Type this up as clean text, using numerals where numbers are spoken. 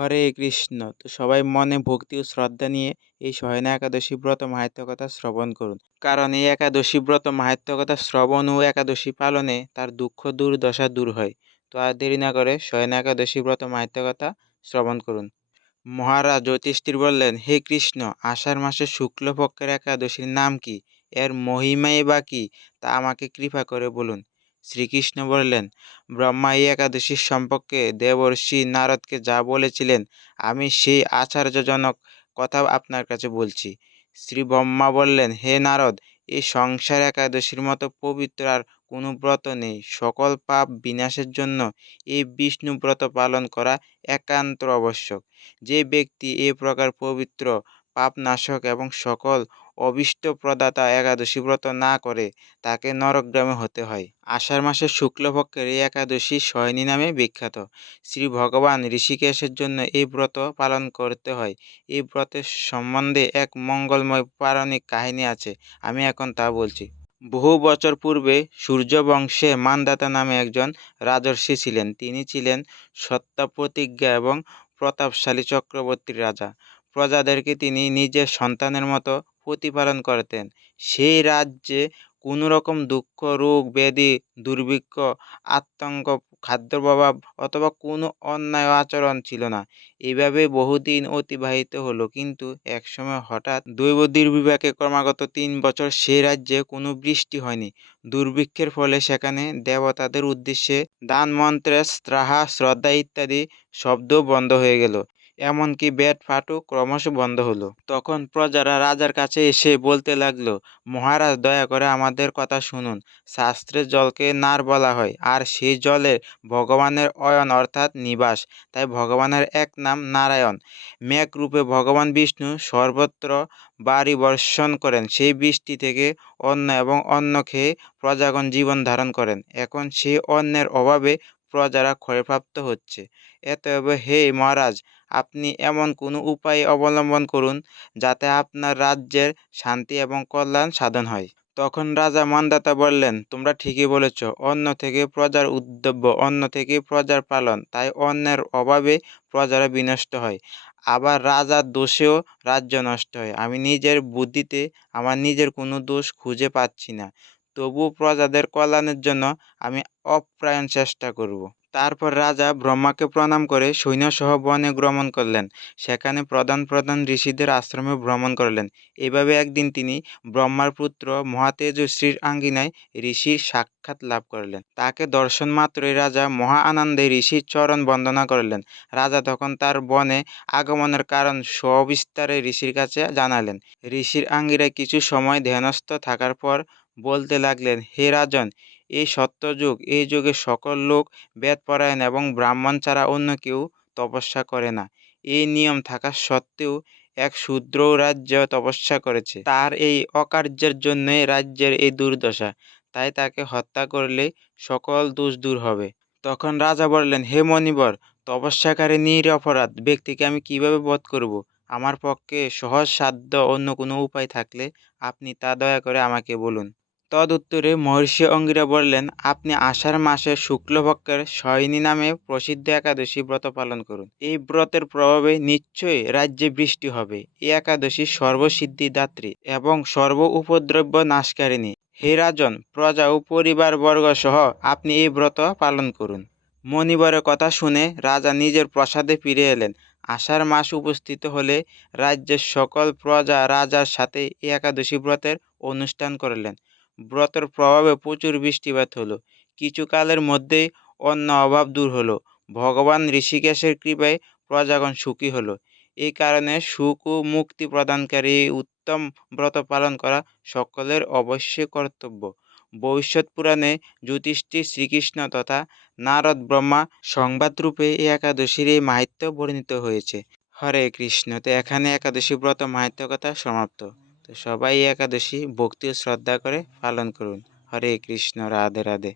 হরে কৃষ্ণ। তো সবাই মনে ভক্তি ও শ্রদ্ধা নিয়ে এই সহেনা একাদশী ব্রত মাহাত্ম্য কথা শ্রবণ করুন। কারণ এই একাদশী ব্রত মাহাত্ম্য কথা শ্রবণ ও একাদশী পালনে তার দুঃখ দুর্দশা দূর হয়। তো আর দেরি না করে সহেনা একাদশী ব্রত মাহাত্ম্য কথা শ্রবণ করুন। মহারাজ যুধিষ্ঠির বললেন, হে কৃষ্ণ, আষাঢ় মাসের শুক্লপক্ষের একাদশীর নাম কি? এর মহিমাই বা কি, তা আমাকে কৃপা করে বলুন। শ্রীকৃষ্ণ বললেন, ব্রহ্মা এই একাদশীর সম্পর্কে দেবর্ষি নারদকে যা বলেছিলেন, আমি সেই আশ্চর্যজনক কথা আপনার কাছে বলছি। শ্রী ব্রহ্মা বললেন, হে নারদ, এই সংসার একাদশীর মতো পবিত্র আর কোনো ব্রত নেই। সকল পাপ বিনাশের জন্য এই বিষ্ণু ব্রত পালন করা একান্ত আবশ্যক। যে ব্যক্তি এ প্রকার পবিত্র, পাপনাশক এবং সকল অভীষ্ট প্রদাতা একাদশী ব্রত না করে, তাকে নরকগামী হতে হয়। আষাঢ় মাসের শুক্লপক্ষের এই একাদশী সয়নী নামে বিখ্যাত। শ্রী ভগবান ঋষিকেশের জন্য এই ব্রত পালন করতে হয়। এই ব্রতের সম্বন্ধে এক মঙ্গলময় পৌরাণিক কাহিনী আছে, আমি এখন তা বলছি। বহু বছর পূর্বে সূর্যবংশে মান্ধাতা নামে একজন রাজর্ষি ছিলেন। তিনি ছিলেন সত্যপ্রতিজ্ঞা এবং প্রতাপশালী চক্রবর্তীর রাজা। প্রজাদেরকে তিনি নিজের সন্তানের মতো প্রতিপালন করতেন। সেই রাজ্যে কোনো রকম দুঃখ, রোগ, ব্যাধি, দুর্ভিক্ষ, আতঙ্ক, খাদ্যাভাব অথবা কোনো অন্যায় আচরণ ছিল না। এইভাবে বহুদিন অতিবাহিত হলো, কিন্তু একসময় হঠাৎ দৈব দুর্বিপাকে ক্রমাগত 3 বছর সেই রাজ্যে কোনো বৃষ্টি হয়নি। দুর্ভিক্ষের ফলে সেখানে দেবতাদের উদ্দেশ্যে দান, মন্ত্রের ত্রাহা, শ্রদ্ধা ইত্যাদি শব্দ বন্ধ হয়ে গেল। এমনকি বেদ পাঠও ক্রমশ বন্ধ হলো। তখন প্রজারা রাজার কাছে এসে বলতে লাগলো, মহারাজ, দয়া করে আমাদের কথা শুনুন। শাস্ত্রে জলকে নার বলা হয়, আর সেই জলে ভগবানের অয়ন অর্থাৎ নিবাস। তাই ভগবানের এক নাম নারায়ণ। মেঘরূপে ভগবান বিষ্ণু সর্বত্র বাড়ি বর্ষণ করেন। সেই বৃষ্টি থেকে অন্ন এবং অন্ন খেয়ে প্রজাগণ জীবন ধারণ করেন। এখন সেই অন্নের অভাবে প্রজারা ক্ষয়প্রাপ্ত হচ্ছে। অতএব হে মহারাজ, আপনি এমন কোনো উপায় অবলম্বন করুন যাতে আপনার রাজ্যের শান্তি এবং কল্যাণ সাধন হয়। তখন রাজা মান্ধাতা বললেন, তোমরা ঠিকই বলেছ। অন্ন থেকে প্রজার উদ্ভব, অন্ন থেকে প্রজার পালন। তাই অন্নের অভাবে প্রজারা বিনষ্ট হয়। আবার রাজার দোষেও রাজ্য নষ্ট হয়। আমি নিজের বুদ্ধিতে আমার নিজের কোনো দোষ খুঁজে পাচ্ছি না। তবু প্রজাদের কল্যাণের জন্য আমি অপ্রাণ চেষ্টা করব। তারপর রাজা ব্রহ্মাকে প্রণাম করে সৈন্যসহ বনে গমন করলেন। সেখানে প্রধান প্রধান ঋষিদের আশ্রমে ভ্রমণ করলেন। এভাবে একদিন তিনি ব্রহ্মার পুত্র মহাতেজস্বীর আঙ্গিনায় ঋষির সাক্ষাৎ লাভ করলেন। তাকে দর্শন মাত্রই রাজা মহা আনন্দে ঋষির চরণ বন্দনা করলেন। রাজা তখন তার বনে আগমনের কারণ সবিস্তারে ঋষির কাছে জানালেন। ঋষির আঙ্গিনায় কিছু সময় ধ্যানস্থ থাকার পর বলতে লাগলেন, হে রাজন, এই সত্যযুগ, এই যুগে সকল লোক বেদপরায়ণ এবং ব্রাহ্মণ ছাড়া অন্য কেউ তপস্যা করে না। এই নিয়ম থাকা সত্ত্বেও এক শূদ্রও রাজ্য তপস্যা করেছে। তার এই অকার্যের জন্যই রাজ্যের এই দুর্দশা। তাই তাকে হত্যা করলে সকল দোষ দূর হবে। তখন রাজা বললেন, হে মণিবর, তপস্যাকারী নিরপরাধ ব্যক্তিকে আমি কিভাবে বধ করব? আমার পক্ষে সহজ সাধ্য অন্য কোনো উপায় থাকলে আপনি তা দয়া করে আমাকে বলুন। তদুত্তরে মহর্ষি অঙ্গিরা বললেন, আপনি আষাঢ় মাসের শুক্লপক্ষের সয়নী নামে প্রসিদ্ধ একাদশী ব্রত পালন করুন। এই ব্রতের প্রভাবে নিশ্চয়ই রাজ্যে বৃষ্টি হবে। এই একাদশী সর্বসিদ্ধিদাত্রী এবং সর্ব উপদ্রব্য নাশকারিণী। হে রাজন, প্রজা ও পরিবারবর্গ সহ আপনি এই ব্রত পালন করুন। মণিবরের কথা শুনে রাজা নিজের প্রাসাদে ফিরে এলেন। আষাঢ় মাস উপস্থিত হলে রাজ্যের সকল প্রজা রাজার সাথে এই একাদশী ব্রতের অনুষ্ঠান করলেন। ব্রতের প্রভাবে প্রচুর বৃষ্টিপাত হলো। কিছুকালের মধ্যেই অন্য অভাব দূর হলো। ভগবান ঋষিকেশের কৃপায় প্রজাগণ সুখী হলো। এই কারণে সুখ ও মুক্তি প্রদানকারী এই উত্তম ব্রত পালন করা সকলের অবশ্যই কর্তব্য। ভবিষ্যৎ পুরাণে যুধিষ্ঠির শ্রীকৃষ্ণ তথা নারদ ব্রহ্মা সংবাদরূপে এই একাদশীর এই মাহাত্ম্য বর্ণিত হয়েছে। হরে কৃষ্ণ। তো এখানে একাদশী ব্রত মাহাত্ম্য কথা সমাপ্ত। তো সবাই একাদশী ভক্তি ও শ্রদ্ধা করে পালন করুন। হরে কৃষ্ণ। রাধে রাধে।